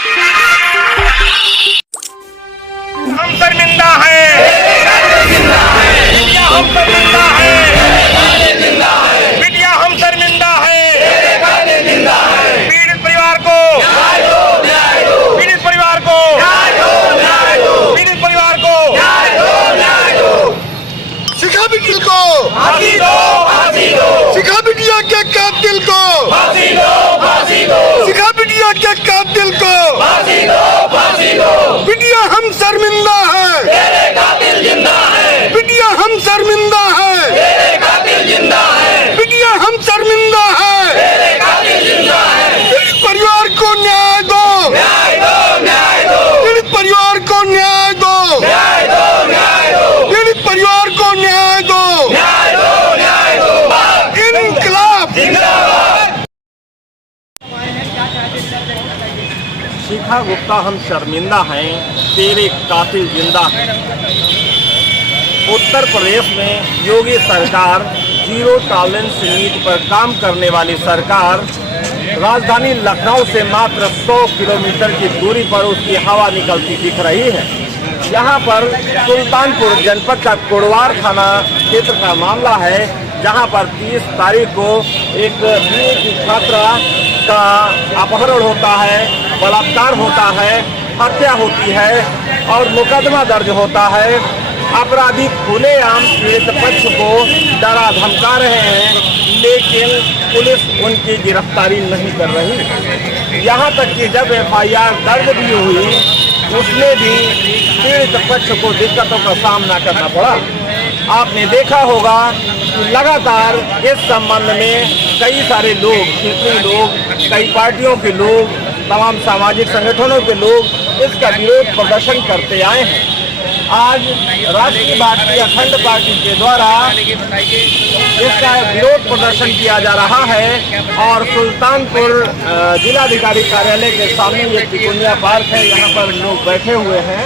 हम शर्मिंदा हैं, बिटिया हम शर्मिंदा हैं, बिटिया हम शर्मिंदा हैं, पीड़ित परिवार को पीड़ित परिवार को पीड़ित परिवार को सिखा बिटिया को फांसी दो, फांसी दो, सिखा बिटिया के कातिल को फांसी दो, फांसी दो, सिखा बिटिया के कातिल को फांसी दो, फांसी दो, बिटिया हम शर्मिंदा है, तेरे कातिल जिंदा है, बिटिया हम शर्मिंदा है, तेरे कातिल जिंदा है, बिटिया हम शर्मिंदा है। तेरे कातिल जिंदा है। पीड़ित परिवार को न्याय दो, न्याय दो, न्याय दो, पीड़ित परिवार को न्याय दो, न्याय दो, न्याय दो, पीड़ित परिवार को न्याय दो। न्याय दो, न्याय दो, इनकलाब जिंदाबाद। शिखा गुप्ता हम शर्मिंदा हैं, तेरे कातिल जिंदा हैं। उत्तर प्रदेश में योगी सरकार जीरो टॉलरेंस नीति पर काम करने वाली सरकार राजधानी लखनऊ से मात्र 100 किलोमीटर की दूरी पर उसकी हवा निकलती दिख रही है। यहाँ पर सुल्तानपुर जनपद का कुड़वार थाना क्षेत्र का मामला है, जहाँ पर 30 तारीख को एक बीए की छात्रा का अपहरण होता है, बलात्कार होता है, हत्या होती है और मुकदमा दर्ज होता है। अपराधी खुलेआम पीड़ित पक्ष को डरा धमका रहे हैं, लेकिन पुलिस उनकी गिरफ्तारी नहीं कर रही। यहाँ तक कि जब FIR दर्ज भी हुई, उसमें भी पीड़ित पक्ष को दिक्कतों का सामना करना पड़ा। आपने देखा होगा कि लगातार इस संबंध में कई सारे लोग, क्षेत्रीय लोग, कई पार्टियों के लोग, तमाम सामाजिक संगठनों के लोग इसका विरोध प्रदर्शन करते आए हैं। आज राष्ट्रीय भारतीय अखंड पार्टी के द्वारा इसका विरोध प्रदर्शन किया जा रहा है और सुल्तानपुर जिलाधिकारी कार्यालय के सामने ये तिकोनिया पार्क है, यहाँ पर लोग बैठे हुए हैं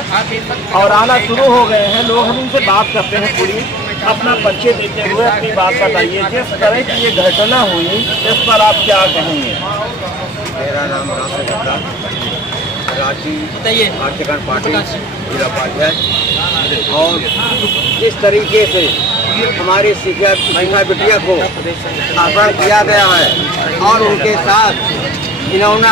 और आना शुरू हो गए हैं। लोग हम इनसे बात करते हैं, पूरी अपना परिचय देते हुए अपनी बात बताइए। जिस तरह की ये घटना हुई, इस पर आप क्या कहेंगे? मेरा नाम राम गुप्ता, राष्ट्रीय आर्थिकरण पार्टी जिला उपाध्यक्ष। और जिस तरीके से हमारी शिक्षा बिटिया को अपहरण किया गया है और उनके साथ इन्होंने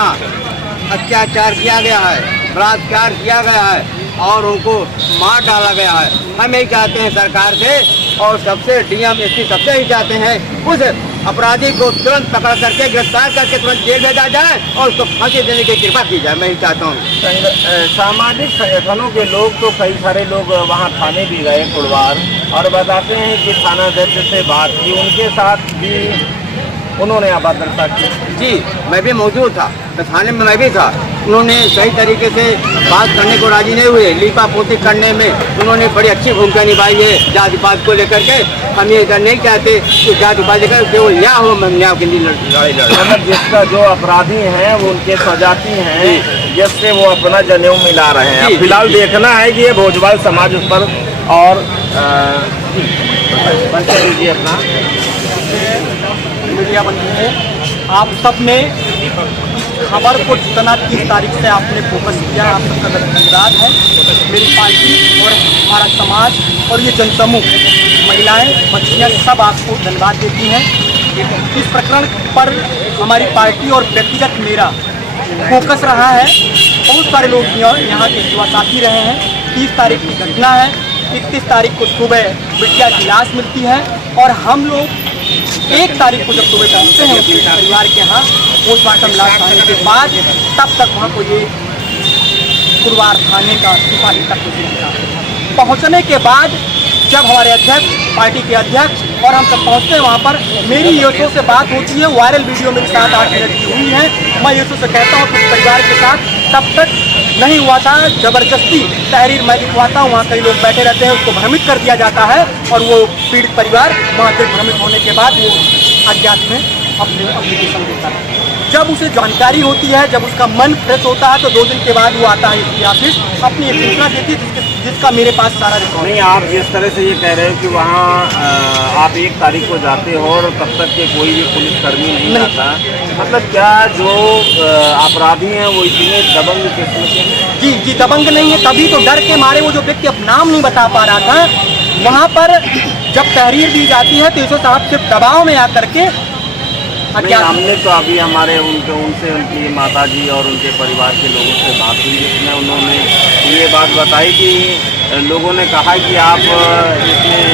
अत्याचार किया गया है, बलात्कार किया गया है और उनको मार डाला गया है। हम यही चाहते हैं सरकार से और सबसे DM SP सबसे ही चाहते हैं उस अपराधी को तुरंत पकड़ करके गिरफ्तार करके तुरंत जेल भेजा जाए और उसको फांसी देने की कृपा की जाए। मैं ही चाहता हूँ। सामाजिक संगठनों के लोग तो कई सारे लोग वहाँ थाने भी गए कुड़वार और बताते हैं कि थानाध्यक्ष से बात की, उनके साथ भी उन्होंने अभद्रता की। जी, मैं भी मौजूद था, तो थाने में मैं भी था। उन्होंने सही तरीके से बात करने को राजी नहीं हुए। लीपा पोती करने में उन्होंने बड़ी अच्छी भूमिका निभाई है जाति पात को लेकर के। हम ये नहीं चाहते कि जाति पात लेकर केवल न्याय हो, मैं न्याय के लिए लड़ाई लड़। मतलब जिसका जो अपराधी हैं वो उनके स्वजाति हैं, जिससे वो अपना जनेऊ मिला रहे हैं। अब फिलहाल देखना है कि ये भोजवाल समाज उस पर और परिचय दीजिए अपना। मीडिया बंधु है, आप सब ने खबर को जितना 30 तारीख से आपने फोकस किया, आप सबका धन्यवाद है। मेरी पार्टी और हमारा समाज और ये जनसमूह, महिलाएं, बच्चियां सब आपको धन्यवाद देती हैं। इस प्रकरण पर हमारी पार्टी और व्यक्तिगत मेरा फोकस रहा है। बहुत सारे लोग यहाँ के युवा साथी रहे हैं। 30 तारीख की घटना है, 31 तारीख को सुबह बिटिया की लाश मिलती है और हम लोग 1 तारीख को जब सुबह पहुँचते हैं उसके परिवार के यहाँ पोस्टमार्टम लाश आने के बाद, तब तक वहाँ को ये कुड़वार थाने का सिपाही तक पहुँचने के बाद जब हमारे अध्यक्ष, पार्टी के अध्यक्ष और हम सब पहुँचते हैं वहाँ पर, मेरी यूसो से बात होती है। वायरल वीडियो मेरी 7-8 मिनट की हुई है। मैं यूसो से कहता हूँ कि परिवार के साथ तब तक नहीं हुआ था, जबरदस्ती तहरीर मैं लिखवाता हूँ, वहाँ कई लोग बैठे रहते हैं, उसको भ्रमित कर दिया जाता है और वो पीड़ित परिवार वहाँ से भ्रमित होने के बाद वो अज्ञात में अपने एप्लीकेशन देता है। जब उसे जानकारी होती है, जब उसका मन फ्रेश होता है, तो 2 दिन के बाद वो आता है इसकी ऑफिस, अपनी एक सूचना देती है जिसका मेरे पास सारा रिकॉर्ड। नहीं, आप जिस तरह से ये कह रहे हो कि वहाँ आप 1 तारीख को जाते हो और तब तक के कोई भी पुलिसकर्मी नहीं आता, मतलब क्या जो अपराधी हैं वो इतने दबंग किस्म के हैं? जी दबंग नहीं है, तभी तो डर के मारे वो जो व्यक्ति अब नाम नहीं बता पा रहा था, वहाँ पर जब तहरीर दी जाती है तो ईसो साहब सिर्फ दबाव में आकर के नहीं, हमने तो अभी हमारे उनसे उनकी माताजी और उनके परिवार के लोगों से बात हुई, जिसमें उन्होंने ये बात बताई कि लोगों ने कहा कि आप इसमें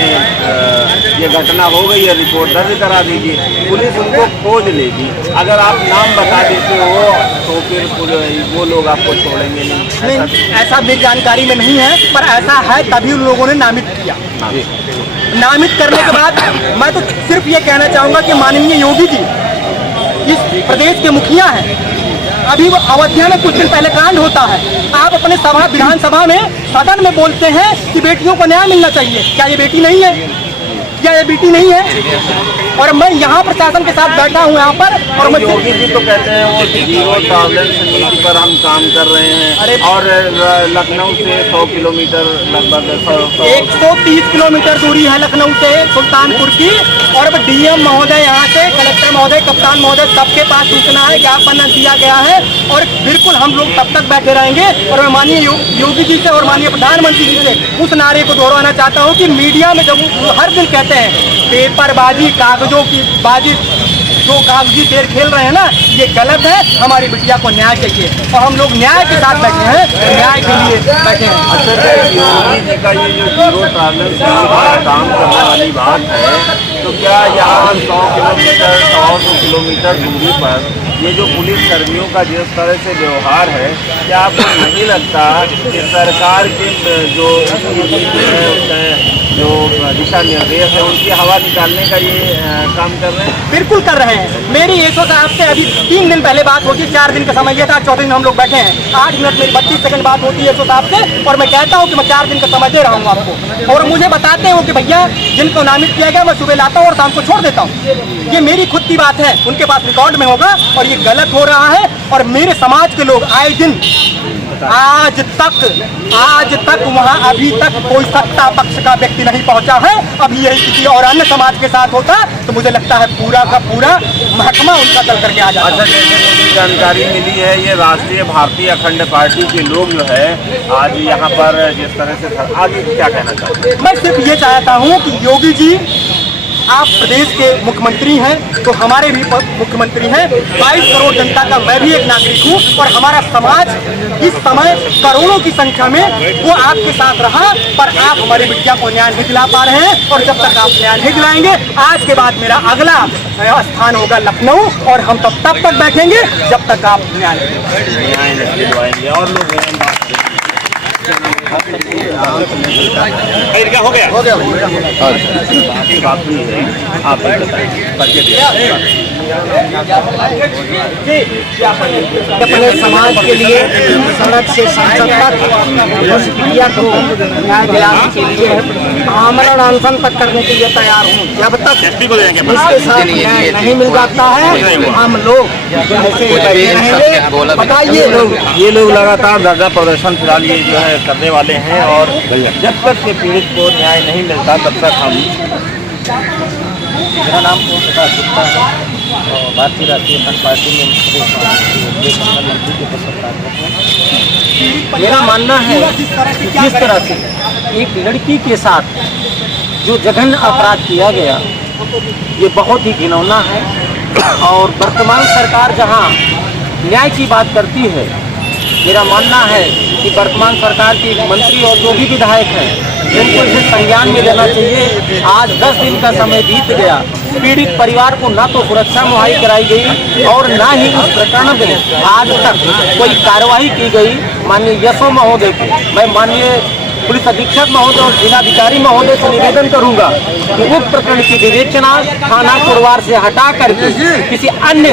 ये घटना हो गई है, रिपोर्ट दर्ज करा दीजिए, पुलिस उनको खोज लेगी, अगर आप नाम बता देते हो तो फिर वो लोग आपको छोड़ेंगे नहीं। ऐसा मेरी जानकारी में नहीं है, पर ऐसा है तभी उन लोगों ने नामित किया। नामित करने के बाद मैं तो सिर्फ ये कहना चाहूँगा कि माननीय योगी जी इस प्रदेश के मुखिया हैं। अभी वो अयोध्या में कुछ दिन पहले कांड होता है, आप अपने विधानसभा में सदन में बोलते हैं कि बेटियों को न्याय मिलना चाहिए। क्या ये बेटी नहीं है? क्या ये बेटी नहीं है? और मैं यहाँ प्रशासन के साथ बैठा हूँ यहाँ पर, और मैं योगी जी तो कहते हैं वो जीरो टॉलरेंस नीति पर हम काम कर रहे हैं, और लखनऊ से 100 किलोमीटर लगभग 130 किलोमीटर दूरी है लखनऊ से सुल्तानपुर की, और अब डीएम महोदय यहाँ से, कलेक्टर महोदय, कप्तान महोदय, सबके पास सूचना है, ज्ञापन दिया गया है, और बिल्कुल हम लोग तब तक बैठे रहेंगे। और मैं माननीय योगी जी से और माननीय प्रधानमंत्री जी से उस नारे को दोहराना चाहता हूँ कि मीडिया में जब हर दिन कहते हैं पेपरबाजी, कागजों की बाजी, जो कागजी खेल खेल रहे हैं ना, ये गलत है। हमारी बिटिया को न्याय चाहिए और हम लोग न्याय के साथ बैठे हैं, न्याय के लिए बैठे हैं। अच्छा, योगी जी का ये जो जीरो टॉलरेंस काम करने वाली बात है, तो क्या यहाँ 100 किलोमीटर 100 किलोमीटर दूरी पर ये जो पुलिस कर्मियों का जिस तरह से व्यवहार है, क्या आपको नहीं लगता कि सरकार के जो जो दिशा निर्देश है उनकी हवा निकालने का ये काम कर रहे हैं? बिल्कुल कर रहे हैं। मेरी ईसो साहब से अभी 3 दिन पहले बात होती है, 4 दिन का समय ये था, 14 दिन हम लोग बैठे हैं, 8 मिनट मेरी 32 सेकंड बात होती है ईसो साहब से, और मैं कहता हूँ कि मैं 4 दिन का समय दे रहा हूँ आपको, और मुझे बताते हो कि भैया जिनको नामित किया गया मैं सुबह लाता हूँ और शाम को छोड़ देता हूँ। ये मेरी खुद की बात है, उनके पास रिकॉर्ड में होगा, और ये गलत हो रहा है। और मेरे समाज के लोग आए दिन आज तक वहाँ अभी तक कोई सत्ता पक्ष का व्यक्ति नहीं पहुँचा है। अभी यही किसी और अन्य समाज के साथ होता तो मुझे लगता है पूरा का पूरा महकमा उनका चल करके आ जाता। अच्छा, जैसे मुझे जानकारी मिली है, ये राष्ट्रीय भारतीय अखंड पार्टी के लोग जो है आज यहाँ पर जिस तरह से आगे क्या कहना चाहते हैं? मैं सिर्फ ये चाहता हूँ कि योगी जी आप प्रदेश के मुख्यमंत्री हैं, तो हमारे भी मुख्यमंत्री हैं। 22 करोड़ जनता का मैं भी एक नागरिक हूँ, और हमारा समाज इस समय करोड़ों की संख्या में वो आपके साथ रहा, पर आप हमारी बिटिया को न्याय नहीं दिला पा रहे हैं। और जब तक आप न्याय नहीं दिलाएंगे, आज के बाद मेरा अगला स्थान होगा लखनऊ, और हम तब तक बैठेंगे जब तक आप न्याय नहीं दिलाएंगे। और लोग हो गया बात हुई है, आप अपने समाज के लिए सड़क से संसद तक उस बिटिया को न्याय दिलाने के लिए आमरण अनशन तक करने के लिए तैयार हूँ। जब तक इसके साथ न्याय नहीं मिल जाता है, हम लोग ऐसे ही बैठे रहेंगे। बताइए, ये लोग लगातार धरना प्रदर्शन फिलहाल ये जो है करने वाले हैं, और जब तक के पीड़ित को न्याय नहीं मिलता तब तक हम। मेरा नाम ओम प्रकाश गुप्ता है और भारतीय राष्ट्रीय जनता पार्टी में प्रदेश मंत्री के पद पर कार्यरत हूँ। मेरा मानना है जिस तरह से एक लड़की के साथ जो जघन्य अपराध किया गया, ये बहुत ही घिनौना है। और वर्तमान सरकार जहां न्याय की बात करती है, मेरा मानना है कि वर्तमान सरकार के मंत्री और जो भी विधायक हैं, उनको इसे संज्ञान में लेना चाहिए। आज 10 दिन का समय बीत गया, पीड़ित परिवार को ना तो सुरक्षा मुहैया कराई गई और ना ही उस प्रकरण में आज तक कोई कार्रवाई की गई। माननीय यशो महोदय को मैं माननीय पुलिस अधीक्षक महोदय और जिलाधिकारी महोदय से निवेदन करूंगा कि उक्त प्रकरण की विवेचना थाना कुरवार से हटा करके किसी अन्य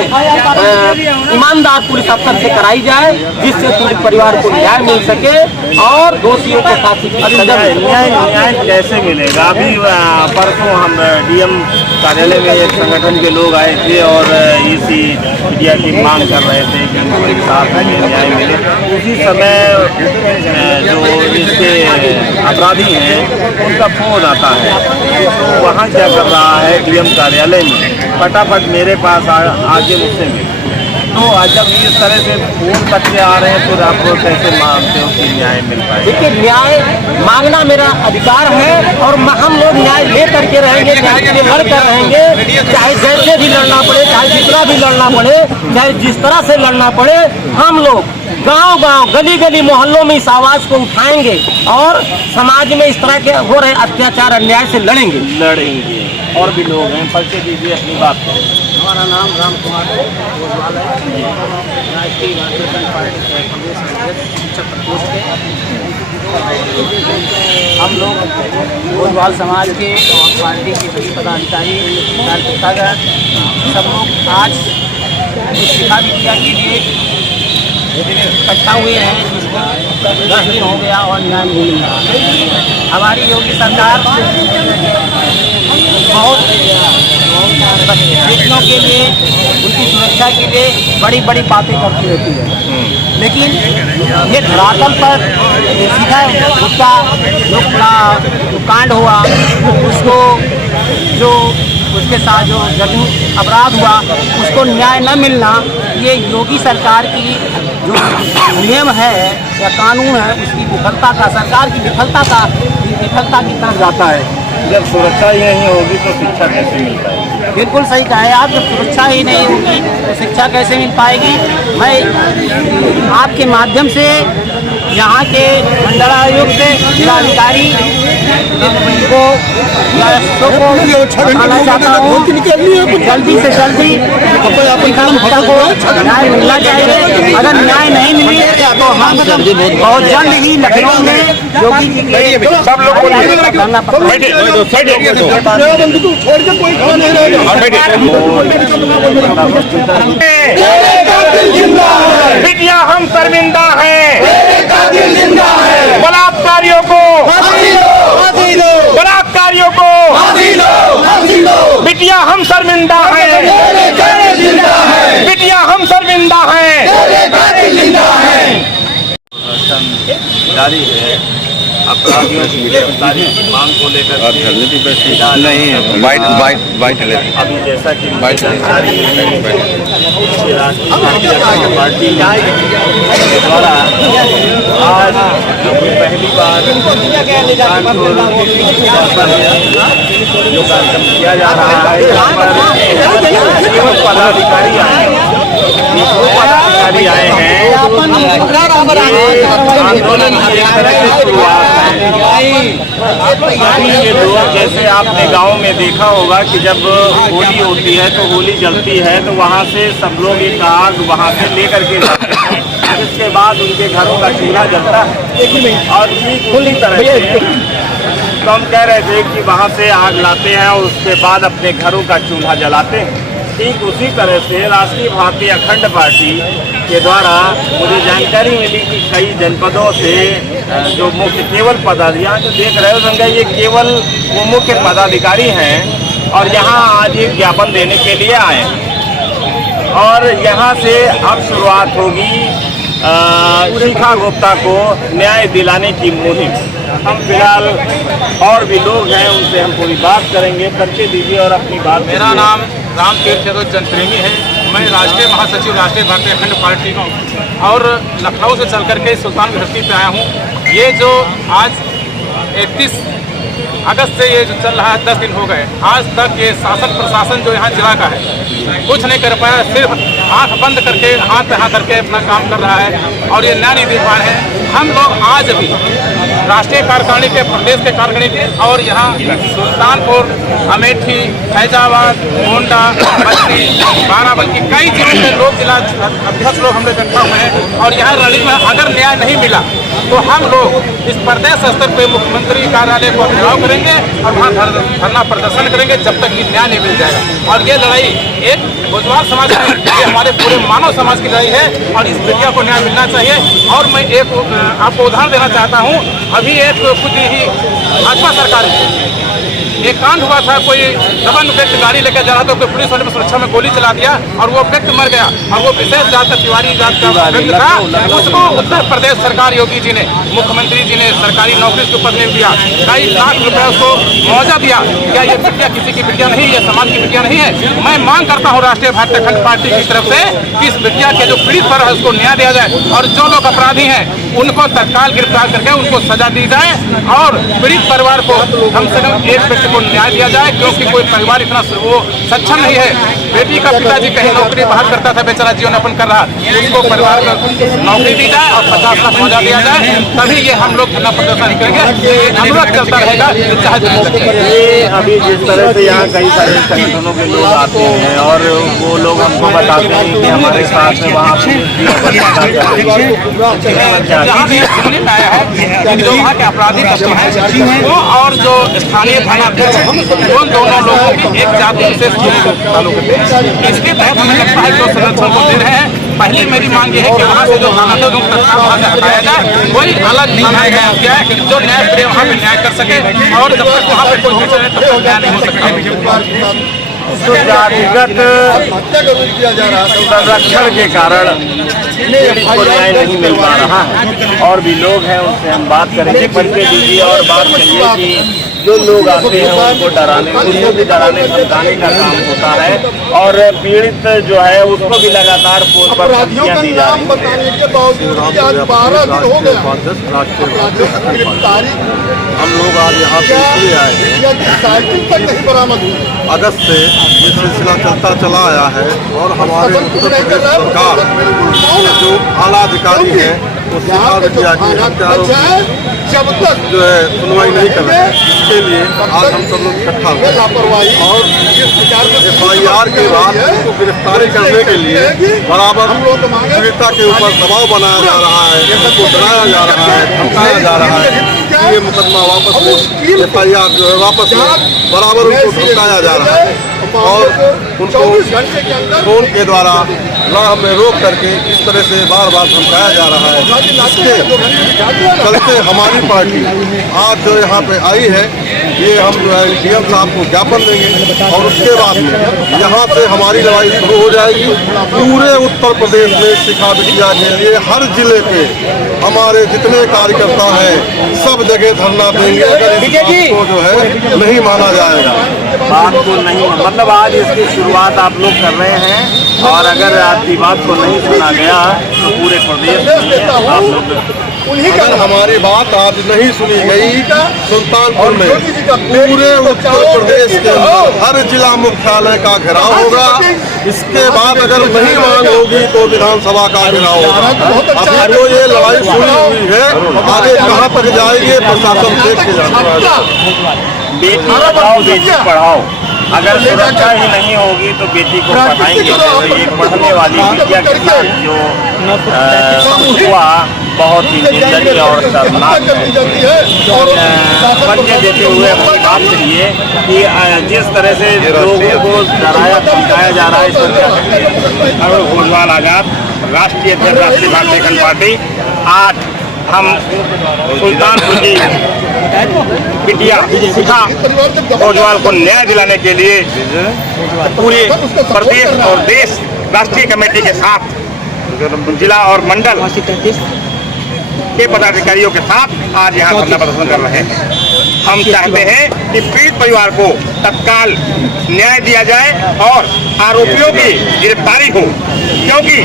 ईमानदार पुलिस अफसर से कराई जाए, जिससे पीड़ित परिवार को न्याय मिल सके और दोषियों को फांसी की सजा मिले। न्याय कैसे मिलेगा? अभी परसों हम डीएम कार्यालय में एक संगठन के लोग आए थे और इसी मीडिया की मांग कर रहे थे कि उनको इंसाफ मिले, न्याय मिले। उसी समय जो इसके अपराधी हैं उनका फोन आता है, तो वहाँ क्या कर रहा है डीएम कार्यालय में, फटाफट मेरे पास आके मुझसे मिले। तो जब इस तरह से फोन करके आ रहे हैं तो आप लोग कैसे मानते हो कि न्याय मिल पाएगा? देखिए, न्याय मांगना मेरा अधिकार है और हम लोग न्याय ले करके रहेंगे, न्याय के लिए लड़ कर रहेंगे, चाहे जैसे भी लड़ना पड़े, चाहे जितना भी लड़ना पड़े, चाहे जिस तरह से लड़ना पड़े। हम लोग गांव-गांव, गली-गली, मोहल्लों में इस आवाज को उठाएंगे और समाज में इस तरह के हो रहे अत्याचार अन्याय से लड़ेंगे। और भी लोग हैं, परिचय दीजिए अपनी बात को। हमारा नाम राम कुमार गोजवाल है, राष्ट्रीय भारतीय जनता पार्टी कांग्रेस अध्यक्ष शिक्षक प्रकोष्ठ के। हम लोग गोजवाल समाज के और पार्टी के सभी पदाधिकारी, कार्यकर्तागण सब लोग आज इस्तीफा विद्या के लिए इकट्ठा हुए हैं, जिसको 10 दिन हो गया और न्याय नहीं मिल रहा। हमारी योगी सरकार बहुत बेटियों के लिए, उनकी सुरक्षा के लिए बड़ी बड़ी बातें करती रहती है, लेकिन ये धरातल पर सीधा उसका जो कांड हुआ, उसको जो उसके साथ जो जघन्य अपराध हुआ, उसको न्याय न मिलना, ये योगी सरकार की जो नियम है या कानून है, उसकी विफलता का, सरकार की विफलता की तरफ जाता है। जब सुरक्षा ही नहीं होगी तो शिक्षा कैसे मिल पाएगी? बिल्कुल सही कहा है आप, जब सुरक्षा ही नहीं होगी तो शिक्षा कैसे मिल पाएगी। मैं आपके माध्यम से यहाँ के मंडलायुक्त जिलाधिकारी को बताना चाहता हूँ, जल्दी से जल्दी शिक्षा को न्याय मिलना चाहिए। अगर न्याय नहीं मिले तो हम बहुत जल्द ही लखनऊ में योगी जी के सब लोग धरना बिटिया हम शर्मिंदा हैं, बलात्कारियों को, बलात्कारियों को, बिटिया हम शर्मिंदा हैं, बिटिया हम शर्मिंदा हैं। जारी है अपराधियों की गिरफ्तारी की मांग को लेकर नहीं वाइट अभी जैसा कि जानकारी पार्टी द्वारा आज पहली बार जो कार्यक्रम किया जा रहा है, पदाधिकारी आए हैं। आंदोलन की एक तरह की शुरुआत सभी ये लोग, जैसे आपने गांव में देखा होगा कि जब होली होती है तो होली जलती है तो वहाँ से सब लोग एक आग वहाँ से लेकर के जाते हैं, इसके बाद उनके घरों का चूल्हा जलता है। और खुली तरह से तो हम कह रहे थे कि वहाँ से आग लाते हैं और उसके बाद अपने घरों का चूल्हा जलाते हैं। ठीक उसी तरह से राष्ट्रीय भारतीय अखंड पार्टी के द्वारा मुझे जानकारी मिली कि कई जनपदों से जो मुख्य केवल पदाधिकारी जो देख रहे हो संजय, ये केवल वो मुख्य पदाधिकारी हैं और यहाँ आज एक ज्ञापन देने के लिए आए हैं। और यहाँ से अब शुरुआत होगी शिखा गुप्ता को न्याय दिलाने की मुहिम। हम फिलहाल और भी लोग हैं, उनसे हम पूरी बात करेंगे। परिचय दीजिए और अपनी बात। मेरा नाम रामतीर्थ यादव जनप्रेमी है, मैं राष्ट्रीय महासचिव राष्ट्रीय भारतीय अखंड पार्टी का हूँ और लखनऊ से चल करके सुल्तान धरती पे आया हूँ। ये जो आज 31 अगस्त से ये जो चल रहा है, 10 दिन हो गए, आज तक ये शासन प्रशासन जो यहाँ जिला का है कुछ नहीं कर पाया, सिर्फ आंख बंद करके हाथ यहाँ करके अपना काम कर रहा है और ये न्याय नहीं दे पा रहे हैं। हम लोग आज भी राष्ट्रीय कार्यकारिणी के, प्रदेश के कार्यकारिणी के और यहाँ सुल्तानपुर, अमेठी, फैजाबाद, गोंडा, बस्ती, बाराबंकी कई जिलों के लोग जिला अध्यक्ष लोग हम लोग इकट्ठा हुए हैं और यहाँ रणनीति में अगर न्याय नहीं मिला तो हम लोग इस प्रदेश स्तर पे मुख्यमंत्री कार्यालय को घेराव करेंगे और वहाँ धरना प्रदर्शन करेंगे जब तक कि न्याय नहीं मिल जाएगा। और ये लड़ाई एक गोजवाल समाज की, ये हमारे पूरे मानव समाज की लड़ाई है और इस बेटिया को न्याय मिलना चाहिए। और मैं एक आपको उदाहरण देना चाहता हूँ। अभी एक कुछ ही भाजपा सरकार एक कांड हुआ था, कोई दबंग व्यक्ति गाड़ी लेकर जा रहा था, कोई पुलिस वाले में सुरक्षा में गोली चला दिया और वो व्यक्ति मर गया। और वो विशेष जात का तिवारी जात का व्यक्ति था, उसको उत्तर प्रदेश सरकार योगी जी ने, मुख्यमंत्री जी ने सरकारी नौकरी के ऊपर नियुक्त दिया, कई लाख रुपए उसको मुआवजा दिया। क्या ये बिटिया किसी की बिटिया नहीं, ये समाज की बिटिया नहीं है? मैं मांग करता हूँ राष्ट्रीय भारतीय खंड पार्टी की तरफ से कि इस बिटिया के जो पीड़ित पर है उसको न्याय दिया जाए और जो लोग अपराधी हैं उनको तत्काल गिरफ्तार करके उनको सजा दी जाए और पीड़ित परिवार को कम से कम एक व्यक्ति को न्याय दिया जाए, क्योंकि कोई परिवार इतना वो सक्षम नहीं है। बेटी का पिताजी कहीं नौकरी बाहर करता था, बेचारा जीवन यापन कर रहा, उसको परिवार को नौकरी दी जाए और 50 लाख मुआवजा दिया जाए, तभी ये हम लोग धरना प्रदर्शन करेंगे। ये अनुरोध चलता रहेगा ये अभी जिस तरह से यहाँ कई सारे संगठनों के लोग आते हैं और वो लोग हमको बताते हैं कि हमारे साथ वहाँ जहाँ भी सुनने में आया है जो वहाँ के अपराधी तत्व हैं वो और जो स्थानीय थानाध्यक्ष हैं उन दोनों लोगों की एक जाति विशेष ताल्लुक है। इसके तहत हमें लगता है जो संरक्षण को दे रहे हैं, पहली मेरी मांग ये है कि वहाँ से जो थाना था उनको वहाँ से हटाया जाए, कोई अलग थाना किया है जो न्याय प्रिय वहाँ पे न्याय कर सके और जब तक वहाँ पे कोई पीछे रहे तब तक न्याय नहीं हो सकता। जातिगत संरक्षण के कारण को न्याय नहीं मिल पा रहा है और भी लोग हैं उनसे हम बात करेंगे। परिचय दीजिए और बात करिए कि जो लोग आते हैं उनको डराने, उनको भी डराने धमकाने का काम होता है और पीड़ित जो है उसको भी लगातार फोन पर धमकियां दी जा रही है। हम लोग आज यहाँ पे इसलिए आए हैं, साइकिल तक नहीं बरामद हुई। अगस्त से ये सिलसिला चलता चला आया है और हमारे उत्तर प्रदेश सरकार के जो आला अधिकारी हैं वो सिखा विद्या की हत्यारों जब तक जो है सुनवाई नहीं कर रहे हैं, इसके लिए आज हम सब लोग इकट्ठा हुए और FIR के बाद उनको गिरफ्तारी करने के लिए बराबर पीड़िता के ऊपर दबाव बनाया जा रहा है, उनको डराया जा रहा है, धमकाया जा रहा है कि ये मुकदमा वापस ले, FIR जो है वापस ले, बराबर उनको धमकाया जा रहा है और उनको फोन के द्वारा राह में रोक करके इस तरह से बार बार धमकाया जा रहा है। इसके चलते हमारी पार्टी आज जो यहाँ पे आई है, ये हम जो है DM साहब को ज्ञापन देंगे और उसके बाद में यहाँ से हमारी लड़ाई शुरू हो जाएगी। पूरे उत्तर प्रदेश में शिखा बिटिया के लिए हर जिले पे हमारे जितने कार्यकर्ता हैं सब जगह धरना देंगे अगर इस बात को जो है नहीं माना जाएगा। बात को नहीं, मतलब आज इसकी शुरुआत आप लोग कर रहे हैं और अगर आपकी बात को नहीं सुना गया तो पूरे प्रदेश में आप लोग अगर हमारी बात आज नहीं सुनी गई सुल्तानपुर में पूरे उत्तर प्रदेश के अंदर हर जिला मुख्यालय का घेराव होगा। इसके बाद अगर नहीं मांग होगी तो विधानसभा का घेराव होगा। अभी तो ये लड़ाई शुरू हुई है, आगे कहाँ तक जाएगी प्रशासन देख के जाना। बेटी बचाओ बेटी पढ़ाओ, अगर सुरक्षा ही नहीं होगी तो बेटी को पढ़ाएंगे। तो ये पढ़ने वाली बिटिया के साथ जो हुआ बहुत ही निंदनीय और शर्मनाक है। परिचय देते हुए अपनी बात करिए कि जिस तरह से लोगों को डराया धमकाया जा रहा है इस पर अरुण भोजवाल आजाद, राष्ट्रीय अध्यक्ष राष्ट्रीय भारतीय खंड पार्टी। आज हम सुल्तानपुर की बिटिया शिखा भोजवाल को न्याय दिलाने के लिए पूरे प्रदेश और देश राष्ट्रीय कमेटी के साथ जिला और मंडल के पदाधिकारियों के साथ आज यहाँ धरना प्रदर्शन कर रहे हैं। हम चाहते हैं कि पीड़ित परिवार को तत्काल न्याय दिया जाए और आरोपियों की गिरफ्तारी हो, क्योंकि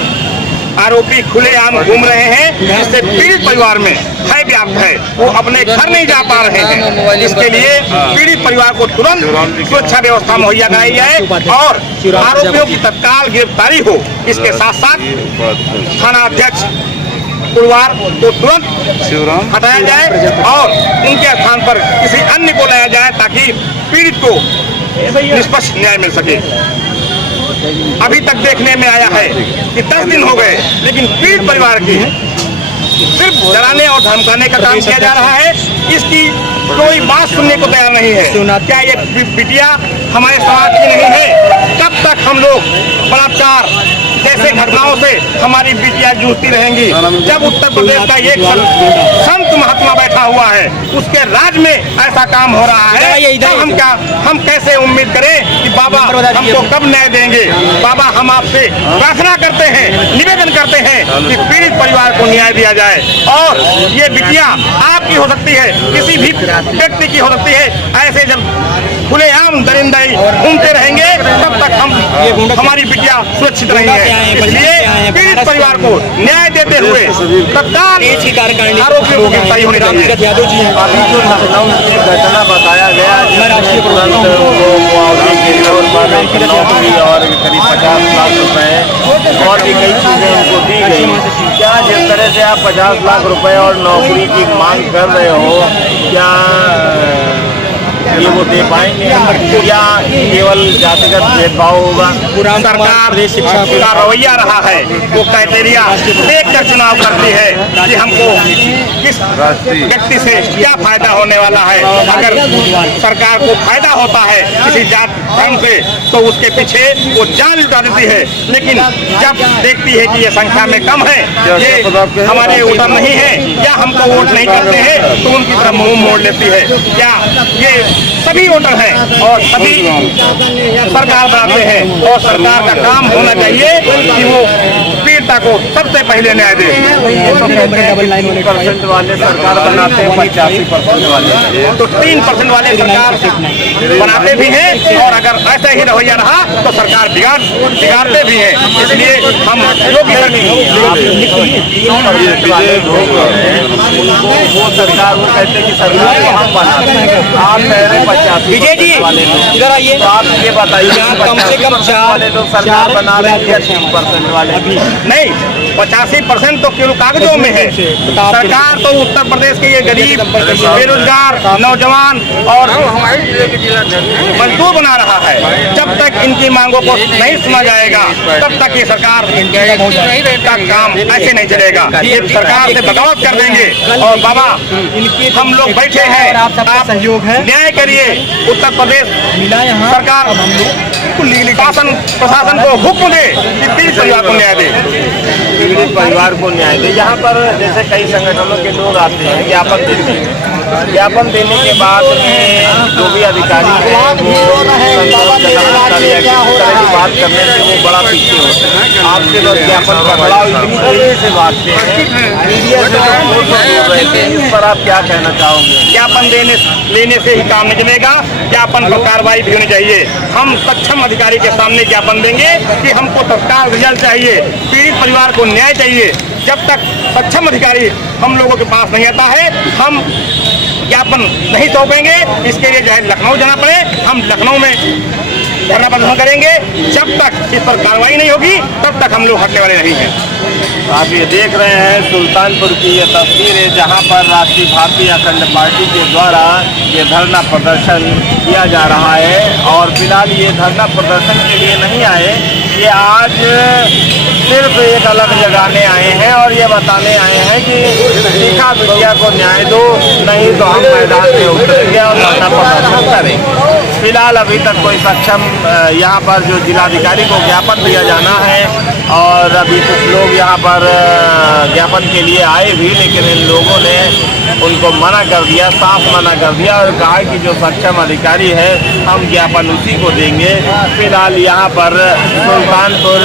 आरोपी खुलेआम घूम रहे हैं, जिससे पीड़ित परिवार में भय व्याप्त है, वो अपने घर नहीं जा पा रहे हैं। इसके लिए पीड़ित परिवार को तुरंत सुरक्षा व्यवस्था मुहैया कराई जाए और आरोपियों की तत्काल गिरफ्तारी हो। इसके साथ साथ थाना अध्यक्ष पुरवार को तुरंत हटाया जाए और उनके स्थान पर किसी अन्य को लाया जाए ताकि पीड़ित को निष्पक्ष न्याय मिल सके। अभी तक देखने में आया है कि 10 दिन हो गए, लेकिन पीड़ित परिवार की सिर्फ डराने और धमकाने का काम किया जा रहा है। इसकी कोई बात सुनने को तैयार नहीं है। क्या ये बिटिया हमारे समाज की नहीं है, तब तक हम लोग बलात्कार जैसे घटनाओं से हमारी बिटिया जूझती रहेंगी। जब उत्तर प्रदेश का एक संत महात्मा बैठा हुआ है, उसके राज में ऐसा काम हो रहा है, तब हम कैसे उम्मीद करें कि बाबा हमको कब न्याय देंगे। बाबा, हम आपसे प्रार्थना करते हैं, निवेदन करते हैं कि पीड़ित परिवार को न्याय दिया जाए। और ये बिटिया आपकी हो सकती है, किसी भी व्यक्ति की हो सकती है। ऐसे जब खुलेआम दरिंदाई घूमते रहेंगे, तब तक हमारी बिटिया सुरक्षित नहीं है। इसलिए पीड़ित परिवार को न्याय देते हुए तत्काल आरोपियों को गिरफ्तारी होनी चाहिए। अभी जो लखनऊ में घटना बताया गया, मुआवजे के तौर पर एक नौकरी और करीब 50 लाख रुपए और भी कई चीजें उनको दी गई। क्या जिस तरह से आप 50 लाख रुपए और नौकरी की मांग कर रहे हो, क्या ये वो दे पाएंगे या केवल जातिगत भेदभाव होगा? सरकार का रवैया रहा है, वो क्राइटेरिया देखकर चुनाव करती है कि हमको किस व्यक्ति से क्या फायदा होने वाला है। अगर सरकार को फायदा होता है किसी जात धर्म से, तो उसके पीछे वो जान लुटा देती है। लेकिन जब देखती है कि ये संख्या में कम है, ये हमारे वोटर नहीं है या हमको वोट नहीं करते हैं, तो उनकी तरफ मुंह मोड़ लेती है। क्या ये सभी वोटर हैं और सभी सरकार बनाते हैं, और सरकार का काम होना चाहिए कि वो पीड़िता को सबसे पहले न्याय दे। 3% वाले सरकार बनाते हैं, 85% वाले तो 3% वाले सरकार बनाते भी हैं, और अगर ऐसा ही रवैया रहा तो सरकार बिगाड़ते भी हैं। इसलिए हम वो सरकार वो कहते हैं कि सरकार को हम बनाते हैं। आप कह रहे 85 विजय जी इधर आइए, तो आप ये बताइए कम से कम 4 तो सरकार बना रहे हैं या 3% वाले? नहीं, 85% तो केवल कागजों में है। सरकार तो उत्तर प्रदेश के ये गरीब, बेरोजगार, नौजवान और मजदूर बना रहा है। जब तक इनकी मांगों को नहीं सुना जाएगा, तब तक ये सरकार का काम ऐसे नहीं चलेगा। ये सरकार से बगावत कर देंगे। और बाबा, हम लोग बैठे हैं, आप सहयोग है, न्याय करिए। उत्तर प्रदेश सरकार प्रशासन को हुक्म दे कि पीड़ित परिवार को न्याय दे। पीड़ित परिवार को न्याय दे। यहाँ पर जैसे कई संगठनों के लोग आते हैं ज्ञापन देते हैं, ज्ञापन देने के बाद में जो भी अधिकारी हैं वो बात करने से वो बड़ा पीछे होते हैं। आपसे लोग ज्ञापन पकड़ाओ इतनी तेजी से भागते हैं, मीडिया से जो इस पर आप क्या कहना चाहोगे? ज्ञापन लेने से ही काम नहीं चलेगा, ज्ञापन पर कार्रवाई भी होनी चाहिए। हम सक्षम अधिकारी के सामने ज्ञापन देंगे कि हमको तत्काल रिजल्ट चाहिए, पीड़ित परिवार को न्याय चाहिए। जब तक सक्षम अधिकारी हम लोगों के पास नहीं आता है, हम ज्ञापन नहीं सौंपेंगे। इसके लिए चाहे लखनऊ जाना पड़े, हम लखनऊ में धरना प्रदर्शन करेंगे। जब तक इस पर कार्रवाई नहीं होगी, तब तक हम लोग हटने वाले नहीं हैं। आप ये देख रहे हैं सुल्तानपुर की ये तस्वीर है, जहाँ पर राष्ट्रीय भारतीय अखंड पार्टी के द्वारा ये धरना प्रदर्शन किया जा रहा है। और फिलहाल ये धरना प्रदर्शन के लिए नहीं आए, ये आज सिर्फ एक अलग जगाने आए हैं और ये बताने आए हैं कि शिखा बिटिया को न्याय दो, नहीं तो हम मैदान में उतरेंगे और धरना प्रदर्शन करेंगे। फिलहाल अभी तक कोई सक्षम यहाँ पर जो जिलाधिकारी को ज्ञापन दिया जाना है, और अभी कुछ लोग यहाँ पर ज्ञापन के लिए आए भी, लेकिन इन लोगों ने उनको मना कर दिया, साफ मना कर दिया और कहा कि जो सक्षम अधिकारी है हम ज्ञापन उसी को देंगे। फिलहाल यहाँ पर सुल्तानपुर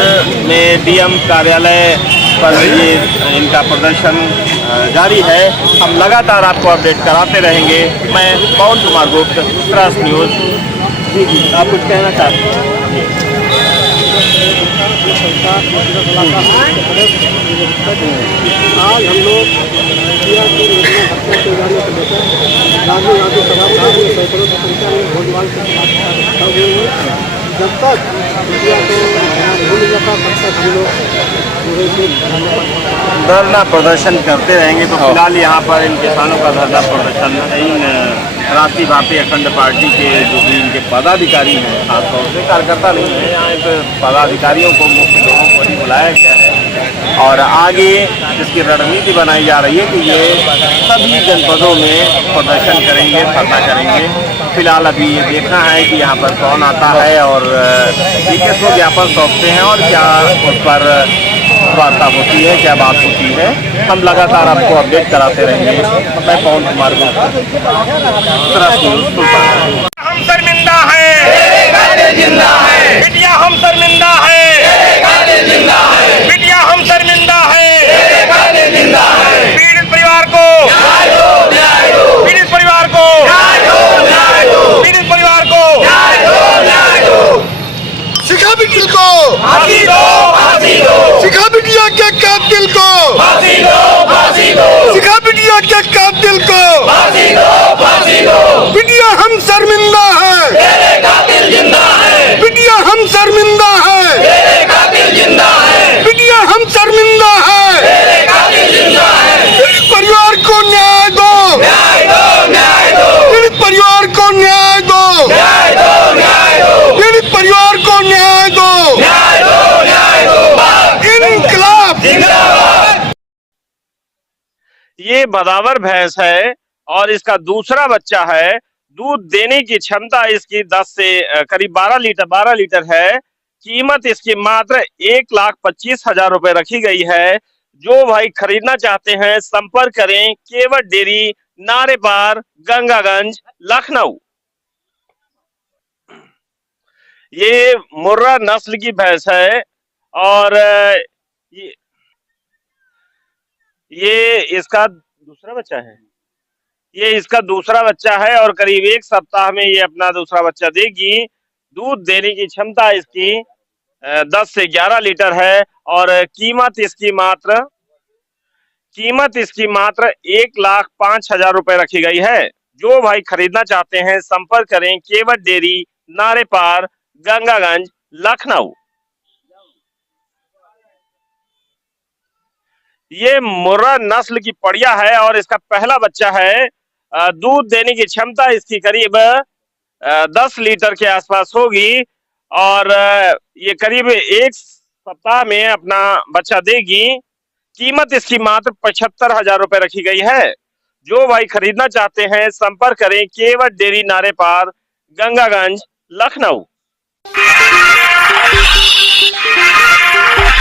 में डीएम कार्यालय पर ये इनका प्रदर्शन जारी है। हम लगातार आपको अपडेट कराते रहेंगे। मैं पवन कुमार गुप्त, ट्रस्ट न्यूज़। जी आप कुछ कहना चाहते हैं? आज हम लोग राजीव गांधी सभापति में सैकड़ों की संख्या में भोजवाल के जब तक मीडिया को भूल जाता तब तक हम लोग धरना प्रदर्शन करते रहेंगे। तो फिलहाल यहाँ पर इन किसानों का धरना प्रदर्शन इन राष्ट्रीय भारतीय अखंड पार्टी के जो भी इनके पदाधिकारी हैं, खासतौर से कार्यकर्ता नहीं है, यहाँ पदाधिकारियों को, मुख्य लोगों को ही बुलाया गया है और आगे इसकी रणनीति बनाई जा रही है कि ये सभी जनपदों में प्रदर्शन करेंगे, धरना करेंगे। फिलहाल अभी ये देखना है कि यहाँ पर कौन आता है और किसको ज्ञापन सौंपते हैं और क्या उस पर वार्ता होती है, क्या बात होती है। हम लगातार आपको अपडेट कराते रहेंगे। मैं पवन कुमार हम शर्मिंदा है, जिंदा है बिटिया, हम शर्मिंदा है, जिंदा है बिटिया, हम शर्मिंदा है, जिंदा है। पीड़ित परिवार को न्याय दो, न्याय दो। पीड़ित परिवार को न्याय दो, न्याय दो। पीड़ित परिवार को न्याय दो, न्याय दो। शिखा बिटिया को फांसी दो, फांसी दो। शिखा बिटिया के कातिल को फांसी दो, फांसी दो। शिखा बिटिया के कातिल को फांसी दो, फांसी दो। बिटिया हम शर्मिंदा है, तेरे कातिल जिंदा है, बिटिया हम शर्मिंदा है, तेरे कातिल जिंदा है, बिटिया हम शर्मिंदा है। तेरे कातिल जिंदा है। पीड़ित परिवार को न्याय दो, न्याय दो, न्याय दो। पीड़ित परिवार को न्याय दो, न्याय दो, न्याय दो। पीड़ित परिवार को न्याय दो। न्याय दो, न्याय दो। इनकलाब जिंदाबाद। ये बदावर भैंस है और इसका दूसरा बच्चा है। दूध देने की क्षमता इसकी 10 से करीब 12 लीटर है। कीमत इसकी मात्र 1,25,000 रुपए रखी गई है। जो भाई खरीदना चाहते हैं संपर्क करें केवट डेयरी, नारे पार, गंगागंज, लखनऊ। ये मुर्रा नस्ल की भैंस है और ये इसका दूसरा बच्चा है। ये इसका दूसरा बच्चा है और करीब 1 सप्ताह में ये अपना दूसरा बच्चा देगी। दूध देने की क्षमता इसकी 10 से 11 लीटर है और कीमत इसकी मात्र 1,05,000 रुपए रखी गई है। जो भाई खरीदना चाहते हैं संपर्क करें केवट डेयरी, नारे पार, गंगागंज, लखनऊ। ये मुर्रा नस्ल की पड़िया है और इसका पहला बच्चा है। दूध देने की क्षमता इसकी करीब 10 लीटर के आसपास होगी और ये करीब 1 सप्ताह में अपना बच्चा देगी। कीमत इसकी मात्र 75,000 रुपए रखी गई है। जो भाई खरीदना चाहते हैं संपर्क करें केवट डेयरी, नारे पार, गंगागंज, लखनऊ।